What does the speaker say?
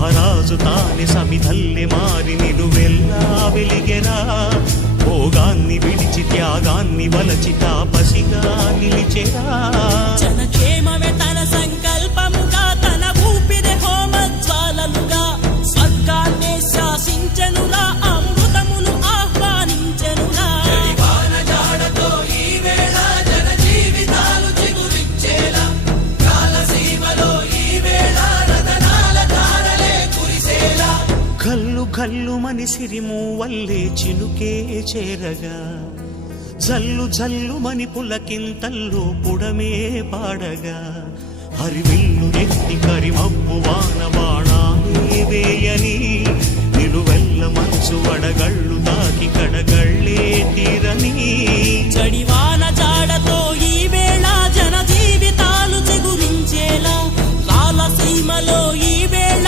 మహారాజు తానే సమిధల్లె మారి నిలువెల్లా వెలిగెరా. భోగాన్ని విడిచి త్యాగాన్ని వలచి తాపసిగా నిలిచెరా. జనక్షేమమే తన సంకల్పముగా, తన ఊపిరి హోమజ్వాలలుగా, స్వర్గాన్నే శాసించెనురా, అమృతమును ఆహ్వానించెనురా. జాడతో ఈ వేళ జన జీవితాలు చిగురించేలా, కాలసీమలో ఈ వేళ రతనాల ధారలే కురిసేలా. కల్లు కల్లు మని సిరిమూవల్లే చినుకే చేరగా, జల్లు జల్లు మని పులకింతల్లో పుడమే పాడగా, హరివిల్లు ఎత్తి కరిమబ్బు వాన బాణాలే వేయని, నిలువెల్ల మనసు వడగళ్ళు తాకి కడగళ్ళే తీర